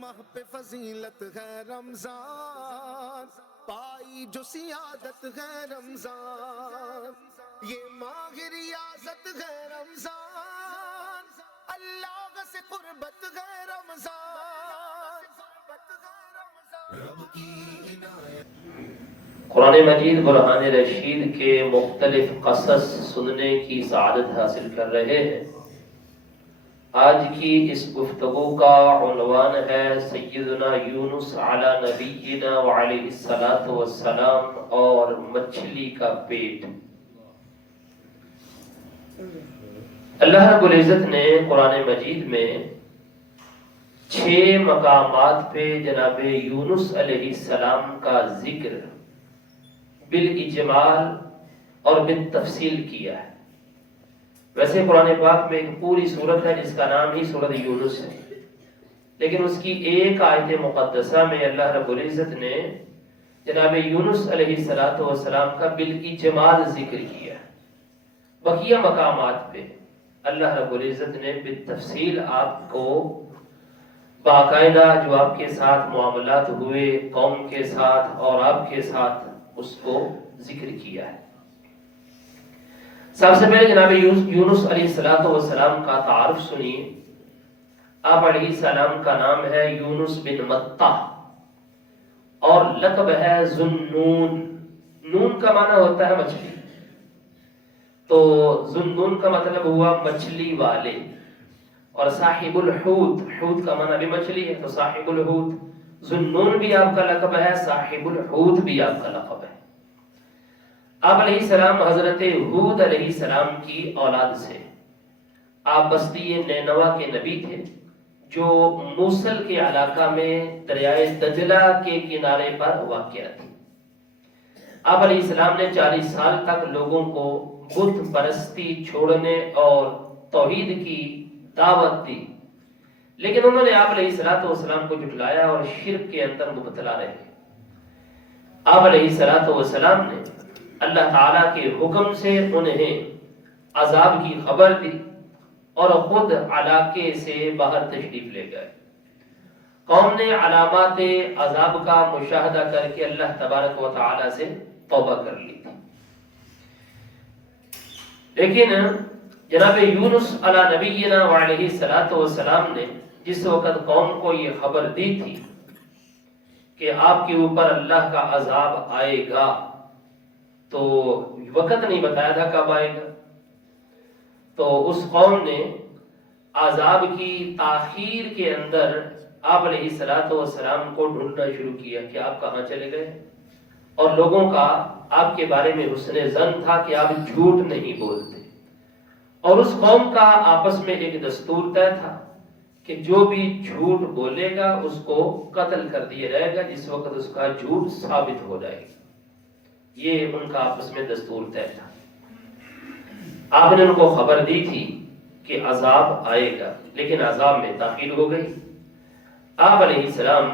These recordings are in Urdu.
ماہ پہ فضیلت ہے رمضان، پائی جو سیادت ہے رمضان، یہ ماہ ریاضت ہے رمضان، اللہ سے قربت ہے رمضان، رب کی عنایت۔ قرآن مجید برہان رشید کے مختلف قصص سننے کی سعادت حاصل کر رہے ہیں۔ آج کی اس گفتگو کا عنوان ہے سیدنا یونس علی نبینا وعلیہ الصلاۃ والسلام اور مچھلی کا پیٹ۔ اللہ رب العزت نے قرآن مجید میں 6 مقامات پہ جناب یونس علیہ السلام کا ذکر بالاجمال اور بالتفصیل کیا ہے۔ ویسے قرآن پاک میں ایک پوری سورت ہے جس کا نام ہی سورت یونس ہے، لیکن اس کی ایک آیت مقدسہ میں اللہ رب العزت نے جناب یونس علیہ السلام کا بالاجمال ذکر کیا ہے۔ بقیہ مقامات پہ اللہ رب العزت نے بالتفصیل آپ کو باقاعدہ جو آپ کے ساتھ معاملات ہوئے قوم کے ساتھ اور آپ کے ساتھ اس کو ذکر کیا ہے۔ سب سے پہلے جناب یونس علیہ السلام کا تعارف سنیے۔ آپ علیہ السلام کا نام ہے یونس بن متہ اور لقب ہے ذوالنون۔ نون کا معنی ہوتا ہے مچھلی، تو ذوالنون کا مطلب ہوا مچھلی والے، اور صاحب الحوت، حوت کا معنی بھی مچھلی ہے تو صاحب الحوت، ذوالنون بھی آپ کا لقب ہے، صاحب الحوت بھی آپ کا لقب ہے۔ آپ علیہ السلام حضرت ہود علیہ السلام کی اولاد سے، آپ بستی نینوا کے نبی تھے جو موصل کے علاقہ میں دریائے دجلہ کے کنارے پر واقع تھی۔ آپ علیہ السلام نے 40 سال تک لوگوں کو بت پرستی چھوڑنے اور توحید کی دعوت دی، لیکن انہوں نے آپ علیہ السلام کو جھٹلایا اور شرک کے اندر مبتلا رہے۔ آپ علیہ السلام نے اللہ تعالیٰ کے حکم سے انہیں عذاب کی خبر دی اور خود علاقے سے باہر تشریف لے گئے۔ قوم نے علامات عذاب کا مشاہدہ کر کے اللہ تبارک و تعالیٰ سے توبہ کر لی تھی، لیکن جناب یونس علی نبینا وعلیہ السلام نے جس وقت قوم کو یہ خبر دی تھی کہ آپ کے اوپر اللہ کا عذاب آئے گا، تو وقت نہیں بتایا تھا کب آئے گا، تو اس قوم نے عذاب کی تاخیر کے اندر آپ علیہ السلام کو ڈھونڈنا شروع کیا کہ آپ کہاں چلے گئے، اور لوگوں کا آپ کے بارے میں حسن ظن تھا کہ آپ جھوٹ نہیں بولتے، اور اس قوم کا آپس میں ایک دستور طے تھا کہ جو بھی جھوٹ بولے گا اس کو قتل کر دیا جائے گا جس وقت اس کا جھوٹ ثابت ہو جائے گا۔ یہ ان کا آپس میں دستور طے تھا۔ آپ نے ان کو خبر دی تھی کہ عذاب آئے گا، لیکن عذاب میں تاخیر ہو گئی۔ آپ علیہ السلام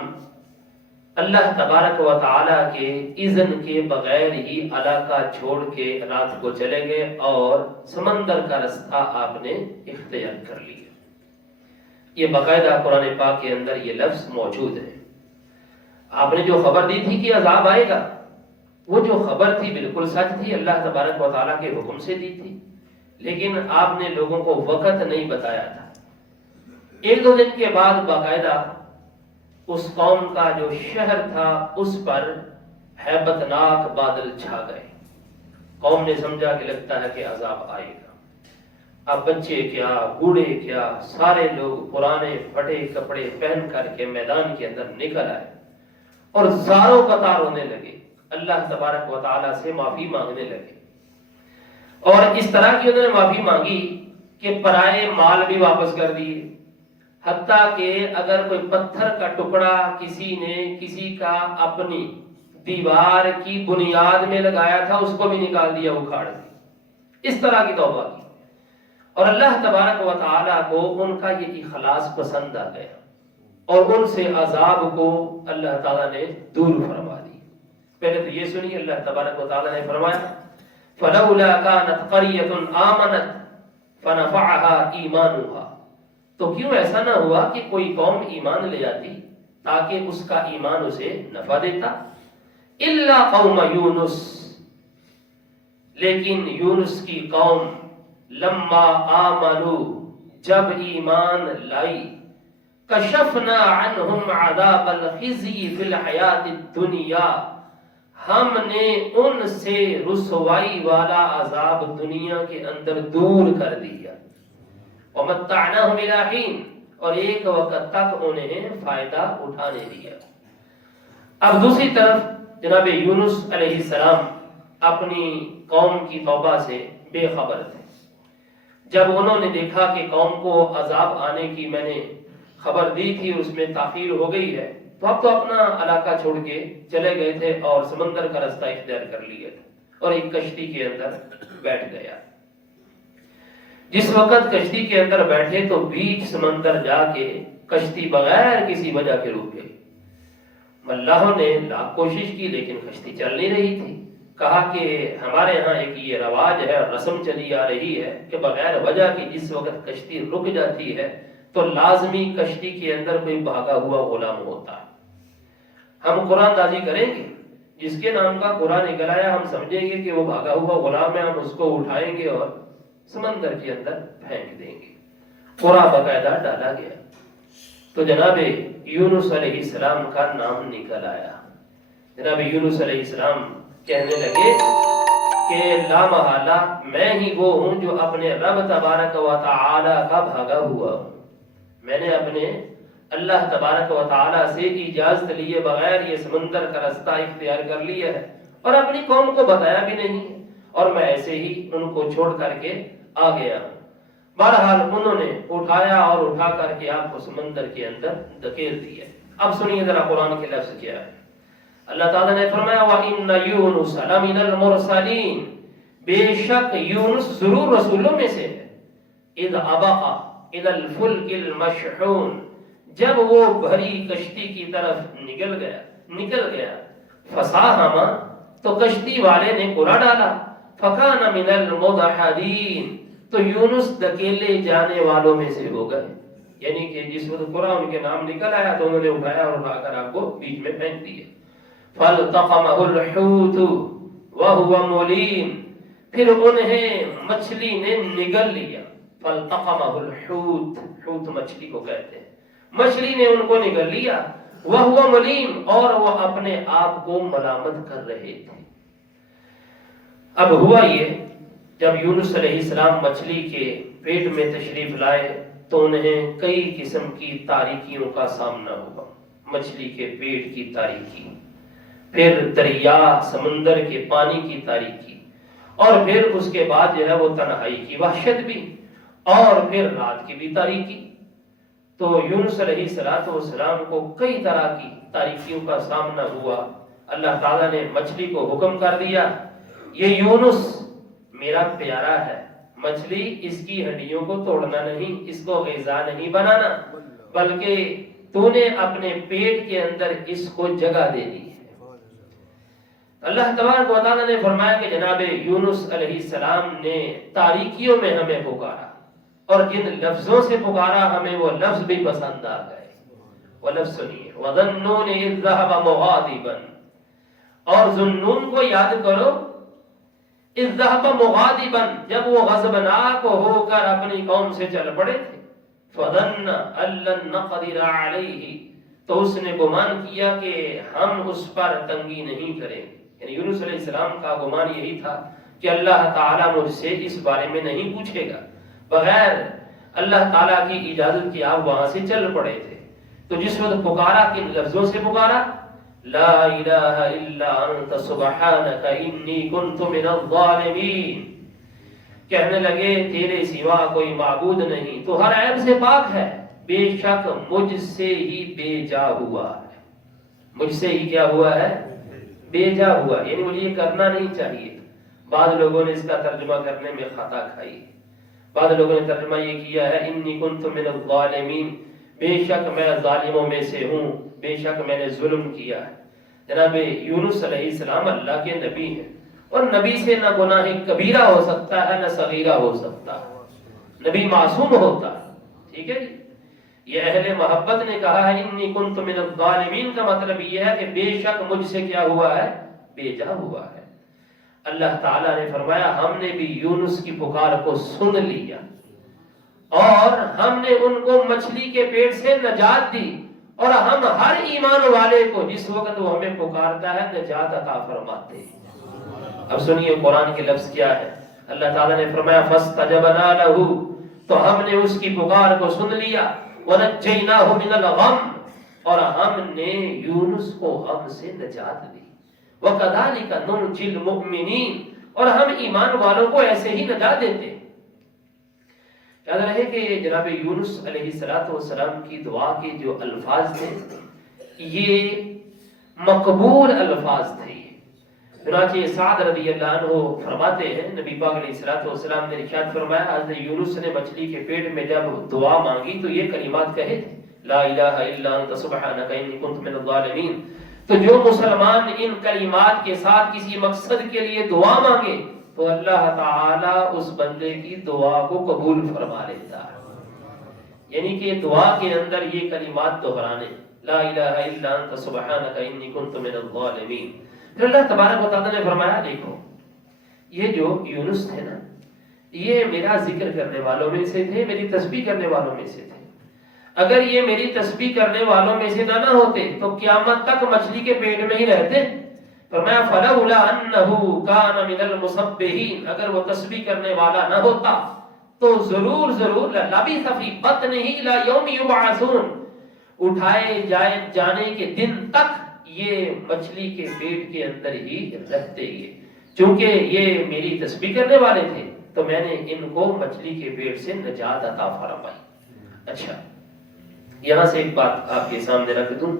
اللہ تبارک و تعالیٰ کے اذن کے بغیر ہی علاقہ چھوڑ کے رات کو چلے گئے اور سمندر کا رستہ آپ نے اختیار کر لیا۔ یہ باقاعدہ قرآن پاک کے اندر یہ لفظ موجود ہے۔ آپ نے جو خبر دی تھی کہ عذاب آئے گا، وہ جو خبر تھی بالکل سچ تھی، اللہ تبارک و تعالیٰ کے حکم سے دی تھی، لیکن آپ نے لوگوں کو وقت نہیں بتایا تھا۔ 1-2 دن کے بعد باقاعدہ اس قوم کا جو شہر تھا اس پر ہیبت ناک بادل چھا گئے۔ قوم نے سمجھا کہ لگتا ہے کہ عذاب آئے گا۔ اب بچے کیا، بوڑھے کیا، سارے لوگ پرانے پھٹے کپڑے پہن کر کے میدان کے اندر نکل آئے اور زاروں قطار ہونے لگے، اللہ تبارک و تعالیٰ سے معافی مانگنے لگے، اور اس طرح کی انہوں نے معافی مانگی کہ پرائے مال بھی واپس کر دیے، حتیٰ کہ اگر کوئی پتھر کا ٹکڑا کسی نے کسی کا اپنی دیوار کی بنیاد میں لگایا تھا اس کو بھی نکال دیا، اکھاڑ دیا۔ اس طرح کی توبہ کی، اور اللہ تبارک و تعالیٰ کو ان کا یہ اخلاص پسند آ گیا اور ان سے عذاب کو اللہ تعالیٰ نے دور فرما دی۔ پہلے تو یہ سنیے، اللہ تبارک و تعالیٰ نے فرمایا فَلَوْلَا كَانَتْ قَرْيَةٌ آمَنَتْ فَنَفَعَهَا إِيمَانُهَا، تو کیوں ایسا نہ ہوا کہ کوئی قوم ایمان لے آتی تاکہ اس کا ایمان اسے نفع دیتا. الا قوم یونس، لیکن یونس کی قوم لما آمنو، جب ایمان لائی، کشفنا عنہم عذاب الخزی فی الحیات الدنیا، ہم نے ان سے رسوائی والا عذاب دنیا کے اندر دور کر دیا. ومتعناہم الی حین، اور ایک وقت تک انہیں فائدہ اٹھانے دیا. اب دوسری طرف جناب یونس علیہ السلام اپنی قوم کی توبہ سے بے خبر تھے. جب انہوں نے دیکھا کہ قوم کو عذاب آنے کی میں نے خبر دی تھی، اس میں تاخیر ہو گئی ہے، تو اب تو اپنا علاقہ چھوڑ کے چلے گئے تھے اور سمندر کا رستہ اختیار کر لیا تھا اور ایک کشتی کے اندر بیٹھ گیا. جس وقت کشتی کے اندر بیٹھے تو بیچ سمندر جا کے کشتی بغیر کسی وجہ کے رک گئی. ملاحوں نے لاکھ کوشش کی لیکن کشتی چل نہیں رہی تھی. کہا کہ ہمارے ہاں ایک یہ رواج ہے، رسم چلی آ رہی ہے کہ بغیر وجہ کی جس وقت کشتی رک جاتی ہے تو لازمی کشتی کے اندر کوئی بھاگا ہوا غلام ہوتا ہے. ہم قرآن دازی کریں گے، جس کے نام کا قرآن نکل آیا ہم سمجھیں گے کہ وہ بھاگا ہوا غلام ہے، ہم اس کو اٹھائیں گے اور سمندر کے اندر پھینک دیں گے. قرآن باقاعدہ ڈالا گیا تو جناب یونس علیہ السلام کا نام نکل آیا. جناب یونس علیہ السلام کہنے لگے کہ لا محالہ میں ہی وہ ہوں جو اپنے رب تبارک و تعالی کا بھاگا ہوا ہوں. میں نے اپنے اللہ تبارک و تعالی سے اجازت لیے بغیر یہ سمندر کا رستہ اختیار کر لیا ہے اور اپنی قوم کو بتایا بھی نہیں ہے، اور میں ایسے ہی ان کو چھوڑ کر کے آ گیا. بہرحال انہوں نے اٹھایا اور اٹھا کر کے آپ کو سمندر کے اندر دھکیل دیا. اب سنیے ذرا قرآن کے لفظ کیا ہے. اللہ تعالیٰ نے فرمایا وَإِنَّ يُونُسَ لَمِنَ الْمُرْسَلِينَ، بے شک یونس ضرور رسولوں میں سے ہے. اِذْ أَبَقَ إِلَى الْفُلْكِ الْمَشْحُونِ، جب وہ بھری کشتی کی طرف نکل گیا. فَسَاهَمَ، تو کشتی والے نے کوڑا ڈالا. فَكَانَ مِنَ الْمُدْحَضِينَ، تو یونس دھکیلے جانے والوں میں سے ہو گئے. یعنی کہ جس وقت قرآن ان کے نام نکل آیا تو انہوں نے اٹھایا اور اٹھا کر آپ کو بیچ میں پھینک دیے. فَالْتَقَمَهُ الْحُوتُ وَهُوَ مُلِيمٌ، پھر انہیں مچھلی نے نگل لیا. فَالْتَقَمَهُ الْحُوتُ، حوت مچھلی کو کہتے ہیں. مچھلی نے ان کو نگل لیا. وَهُوَ مُلِيمٌ، اور وہ اپنے آپ کو ملامت کر رہے تھے. اب ہوا یہ، جب یونس علیہ السلام مچھلی کے پیٹ میں تشریف لائے تو انہیں کئی قسم کی تاریکیوں کا سامنا ہوا. مچھلی کے پیٹ کی تاریکی، پھر دریا سمندر کے پانی کی تاریکی، اور پھر اس کے بعد جو ہے وہ تنہائی کی وحشت بھی، اور پھر رات کی بھی تاریکی. تو یونس علیہ السلام کو کئی طرح کی تاریکیوں کا سامنا ہوا. اللہ تعالیٰ نے مچھلی کو حکم کر دیا، یہ یونس میرا پیارا ہے، مچھلی اس کی ہڈیوں کو توڑنا نہیں، اس کو غذا نہیں بنانا، بلکہ تو نے اپنے پیٹ کے اندر اس کو جگہ دے دی ہے. اللہ تبارک و تعالیٰ نے فرمایا کہ جناب یونس علیہ السلام نے تاریکیوں میں ہمیں پکارا، اور جن لفظوں سے پکارا ہمیں وہ لفظ بھی پسند آ گئے. وہ لفظ سنیے، وَظَنُّونِ إِذْ ذَهَبَ مُغَاضِبًا، اور ذُنُّون کو یاد کرو، اِذْ ذَهَبَ مُغَاضِبًا، جب وہ غضبناک ہو کر اپنی قوم سے چل پڑے تھے. فَظَنَّ أَن لَّن نَّقْدِرَ عَلَيْهِ، تو اس نے گمان کیا کہ ہم اس پر تنگی نہیں کریں. یعنی یونس علیہ السلام کا گمان یہی تھا کہ اللہ تعالیٰ مجھ سے اس بارے میں نہیں پوچھے گا. بغیر اللہ تعالیٰ کی اجازت کی آپ وہاں سے چل پڑے تھے. تو جس وقت پکارا کن لفظوں سے پکارا، لا الہ الا انت سبحانک انی کنت من الظالمین، کہنے لگے تیرے سوا کوئی معبود نہیں، تو ہر عیب سے پاک ہے، بے شک مجھ سے ہی بے جا ہوا ہے. مجھ سے ہی کیا ہوا ہے؟ بے جا ہوا، یعنی مجھے یہ کرنا نہیں چاہیے. بعض لوگوں نے اس کا ترجمہ کرنے میں خطا کھائی. بعض لوگوں نے ترجمہ یہ کیا ہے انی کنت من الظالمین، بے شک میں ظالموں میں سے ہوں، بے شک میں نے ظلم کیا ہے. جناب یونس علیہ السلام اللہ کے نبی ہیں، اور نبی سے نہ گناہ کبیرہ ہو سکتا ہے نہ صغیرہ ہو سکتا ہے. نبی معصوم ہوتا ہے، ٹھیک ہے جی. یہ اہل محبت نے کہا ہے انی کنت من الظالمین کا مطلب یہ ہے کہ بے شک مجھ سے کیا ہوا ہے؟ بیجا ہوا ہے۔ اللہ تعالیٰ نے فرمایا ہم نے بھی یونس کی پکار کو سن لیا اور ہم نے ان کو مچھلی کے پیٹ سے نجات دی، اور ہم ہر ایمان والے کو جس وقت وہ ہمیں پکارتا ہے نجات عطا فرماتے ہیں۔ اب سنیے قرآن کے لفظ کیا ہے۔ اللہ تعالیٰ نے فرمایا فاستجبنا له، تو ہم نے اس کی پکار کو سن لیا، ونجیناہ من الغم، اور ہم نے یونس کو غم سے نجات دی، وکذالک ننجی المؤمنین، اور ہم ایمان والوں کو ایسے ہی نجات دیتے ہیں۔ یاد رہے کہ جناب یونس علیہ السلام کی دعا کے جو الفاظ تھے یہ مقبول الفاظ تھے۔ چنانچہ سعد رضی اللہ عنہ فرماتے ہیں نبی پاک علیہ السلام نے ارشاد فرمایا حضرت یونس نے مچھلی کے پیٹ میں جب دعا مانگی تو یہ کلمات کہے تھے لا الہ الا انت سبحانک انی کنت من الظالمین۔ تو جو مسلمان ان کلمات کے ساتھ کسی مقصد کے لیے دعا مانگے تو اللہ تعالیٰ اس بندے کی دعا کو قبول فرما لیتا ہے۔ یعنی کہ دعا کے اندر یہ کلمات دہرانے لا الہ الا انت سبحانک انی کنت من الظالمین۔ پھر اللہ تبارک و تعالیٰ نے فرمایا دیکھو یہ جو یونس تھے نا یہ میرا ذکر کرنے والوں میں سے تھے، میری تسبیح کرنے والوں میں سے تھے۔ اگر یہ میری تسبیح کرنے والوں میں سے نہ ہوتے تو قیامت تک مچھلی کے پیٹ میں ہی رہتے۔ فرمایا فلولا انہ کان من المسبحین، اگر وہ تسبیح کرنے والا نہ ہوتا تو ضرور لبث فی بطنہ الی یوم یبعثون، اٹھائے جانے کے دن تک یہ مچھلی کے پیٹ کے اندر ہی رہتے یہ، چونکہ یہ میری تسبیح کرنے والے تھے تو میں نے ان کو مچھلی کے پیٹ سے نجات عطا فرمائی۔ اچھا یہاں سے ایک بات آپ کے سامنے رکھ دوں،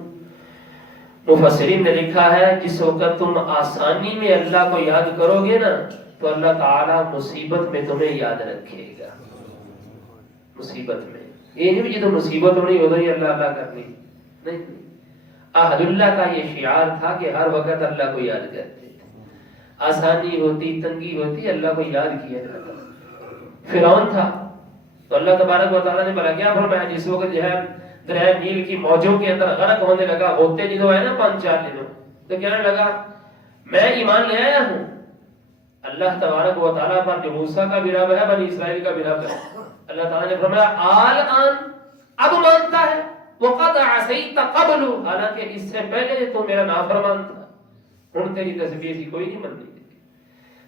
مفسرین نے لکھا ہے جس وقت تم آسانی میں اللہ کو یاد کرو گے نا تو اللہ تعالیٰ مصیبت میں تمہیں یاد رکھے گا۔ مصیبت میں یہ نہیں کہ تو مصیبت نہیں ہو رہی اللہ اللہ کرنی نہیں، اہل اللہ کا یہ شعار تھا کہ ہر وقت اللہ کو یاد کرتے تھے، آسانی ہوتی تنگی ہوتی اللہ کو یاد کیا جاتا۔ فرعون تھا تو اللہ تبارک و تعالیٰ نے بلا کیا فرمایا جس وقت جو ہے دریائے نیل کی موجوں کے اندر غرق ہونے لگا، ہوتے جدو ہے نا 5-4 دنوں، تو کہنے لگا میں ایمان لے آیا ہوں اللہ تبارک و تعالیٰ پر جو موسیٰ کا بھی رب ہے بنی اسرائیل کا بھی رب ہے۔ اللہ تعالیٰ نے فرمایا آل اب مانتا ہے وقد عصیت قبل، حالانکہ اس سے پہلے تو میرا نافرمان تھا، ہن تیری تسبیح سی کوئی نہیں منتی۔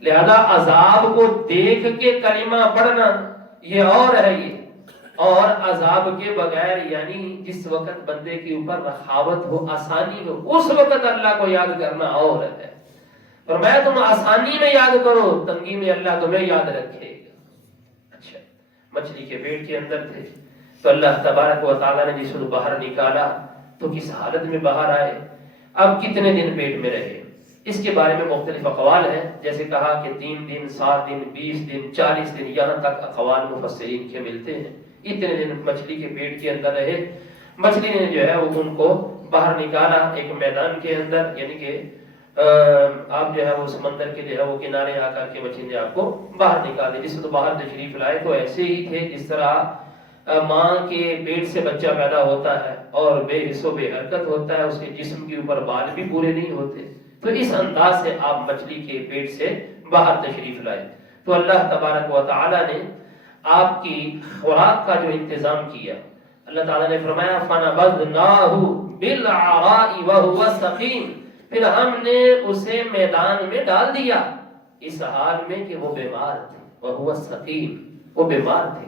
لہذا عذاب کو دیکھ کے کلمہ پڑھنا یہ اور ہے، یہ اور عذاب کے بغیر یعنی جس وقت بندے کے اوپر رخاوت ہو آسانی ہو اس وقت اللہ کو یاد کرنا اور ہے۔ فرمایا تم آسانی میں یاد کرو تنگی میں اللہ تمہیں یاد رکھے گا۔ اچھا مچھلی کے پیٹ کے اندر تھے تو اللہ تبارک و تعالیٰ نے جس کو باہر نکالا تو کس حالت میں باہر آئے، اب کتنے دن پیٹ میں رہے اس کے بارے میں مختلف اقوال ہیں، جیسے کہا کہ 3 دن 7 دن 20 دن 40 دن یہاں تک اقوال مفسرین کے ملتے ہیں۔ اتنے دن مچھلی کے پیٹ کے اندر رہے، مچھلی نے جو ہے وہ ان کو باہر نکالا ایک میدان کے اندر، یعنی کہ آپ جو ہے وہ سمندر کے جو ہے وہ کنارے آ کر کے مچھلی نے آپ کو باہر نکال دی۔ جس کو باہر تشریف لائے تو ایسے ہی تھے جس طرح ماں کے پیٹ سے بچہ پیدا ہوتا ہے اور بے حس و بے حرکت ہوتا ہے، اس کے جسم کے اوپر بال بھی پورے نہیں ہوتے، تو اس انداز سے آپ مچھلی کے پیٹ سے باہر تشریف لائے۔ تو اللہ تبارک و تعالی نے آپ کی خوراک کا جو انتظام کیا، اللہ تعالیٰ نے فرمایا فَنَبَذْنَاهُ بِالْعَرَاءِ وَهُوَ سَقِيمٌ، پھر ہم نے اسے میدان میں ڈال دیا اس حال میں کہ وہ بیمار تھے، وَهُوَ سَقِيمٌ، وہ بیمار تھے۔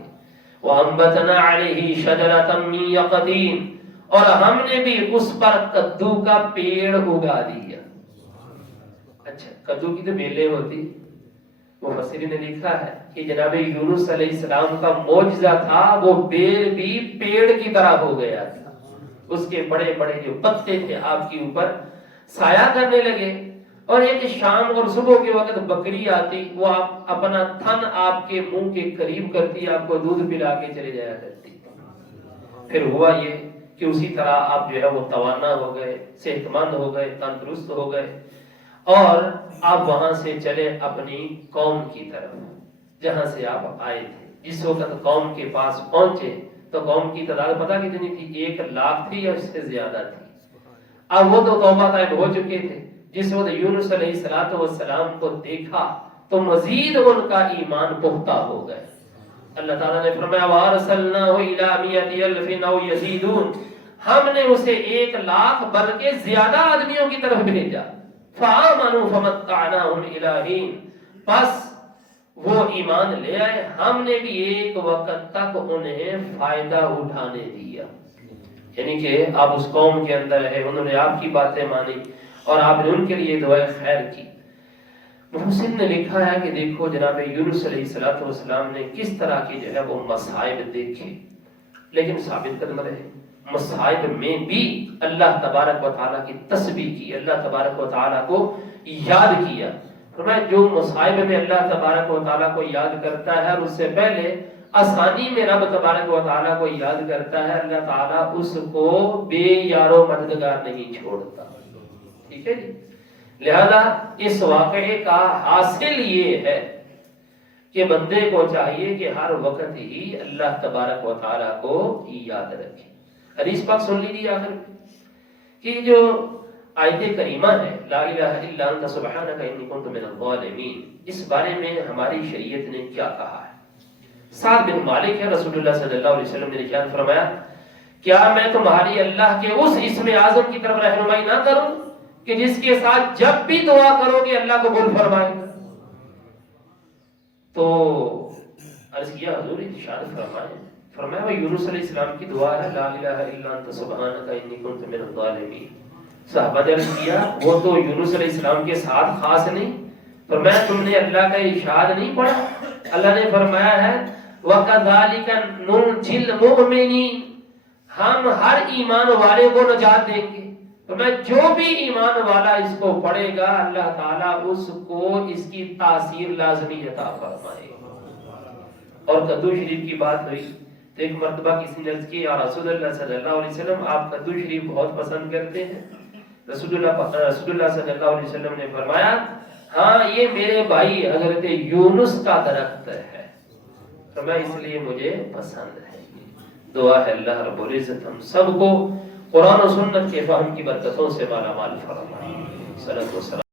وَأَنبَتْنَا عَلَيْهِ شَجَرَةً مِّن يَقْطِينٍ، اور ہم نے بھی اس پر کدو کا پیڑ اگا دیا۔ اچھا کدو کی تو بیلیں ہوتی، مفسرین نے لکھا ہے کہ جناب یونس علیہ السلام کا معجزہ تھا وہ بیل بھی پیڑ کی طرح ہو گیا تھا، اس کے بڑے بڑے جو پتے تھے آپ کے اوپر سایہ کرنے لگے، اور ایک شام اور صبح کے وقت بکری آتی وہ اپنا تھن آپ کے منہ کے قریب کرتی، آپ کو دودھ پلا کے چلے جایا کرتی۔ پھر ہوا یہ کہ اسی طرح آپ جو ہے وہ توانا ہو گئے، صحت مند ہو گئے، تندرست ہو گئے، اور آپ وہاں سے چلے اپنی قوم کی طرف جہاں سے آپ آئے تھے۔ جس وقت قوم کے پاس پہنچے تو قوم کی تعداد پتہ کتنی تھی؟ 1,00,000 تھی یا اس سے زیادہ تھی۔ اب وہ تو توبہ طائب ہو چکے تھے، جس وقت یونس علیہ السلام کو دیکھا تو مزید ان کا ایمان پختہ ہو گئے۔ اللہ تعالیٰ نے فرمایا وَأَرْسَلْنَاهُ إِلَىٰ مِائَةِ أَلْفٍ أَوْ يَزِيدُونَ، ہم نے اسے 1,00,000 بلکہ زیادہ آدمیوں کی طرف بھیجا۔ فَآمَنُوا فَمَتَّعْنَاهُمْ إِلَىٰ حِينٍ، بس وہ ایمان لے آئے، ہم نے بھی ایک وقت تک انہیں فائدہ اٹھانے دیا۔ یعنی کہ آپ اس قوم کے اندر ہے، انہوں نے آپ کی باتیں مانی اور آپ نے ان کے لیے دعائے خیر کی۔ محسن نے لکھا ہے کہ دیکھو جناب یونس علیہ السلام نے کس طرح کی جو ہے وہ مصائب دیکھے، لیکن ثابت قدم رہے۔ مصائب میں بھی اللہ تبارک و تعالیٰ کی تسبیح کی، اللہ تبارک و تعالیٰ کو یاد کیا۔ فرمایا جو مصائب میں اللہ تبارک و تعالیٰ کو یاد کرتا ہے اور اس سے پہلے آسانی میں رب تبارک و تعالیٰ کو یاد کرتا ہے، اللہ تعالیٰ اس کو بے یار و مددگار نہیں چھوڑتا۔ ٹھیک ہے جی، لہذا اس واقعے کا حاصل یہ ہے کہ بندے کو چاہیے کہ ہر وقت ہی اللہ تبارک و تعالیٰ کو یاد رکھے۔ حدیث پاک سن لیجیے آخر کہ جو آیت کریمہ ہے لا الہ الا انت سبحانک انی کنت من الظالمین، اس بارے میں ہماری شریعت نے کیا کہا ہے؟ سعد بن مالک ہے، رسول اللہ صلی اللہ علیہ وسلم نے ارشاد فرمایا کیا میں تمہاری اللہ کے اس اسم اعظم کی طرف رہنمائی نہ کروں کہ جس کے ساتھ جب بھی دعا کرو گے اللہ قبول فرمائے گا؟ تو عرض کیا حضور ارشاد فرمائے، فرمایا وہ یونس علیہ السلام کی دعا ہے لا الہ الا انت سبحانک انی کنت من الظالمین۔ صحابہ نے عرض کیا وہ تو یونس علیہ السلام کے ساتھ خاص نہیں؟ فرمایا تم نے اللہ کا ارشاد نہیں پڑھا؟ اللہ نے فرمایا ہے وَكَذَلِكَ نُنْجِي الْمُؤْمِنِينَ، ہم ہر ایمان والے کو نجات دیں گے۔ تو میں جو بھی ایمان والا اس کو پڑھے گا اللہ تعالیٰ اس کو اس کی تاثیر لازمی عطا فرمائے گا۔ اور کدو شریف کی بات ہوئی تو ایک مرتبہ کسی نے عرض کی یا رسول اللہ صلی اللہ علیہ وسلم آپ کدو شریف بہت پسند کرتے ہیں؟ رسول اللہ صلی اللہ علیہ وسلم نے فرمایا ہاں یہ میرے بھائی حضرت یونس کا درخت ہے، تو میں اس لیے مجھے پسند ہے۔ دعا ہے اللہ رب العزت ہم سب کو قرآن و سنت کے فہم کی برکتوں سے مالا مال فرمائے۔ صلی اللہ علیہ وسلم۔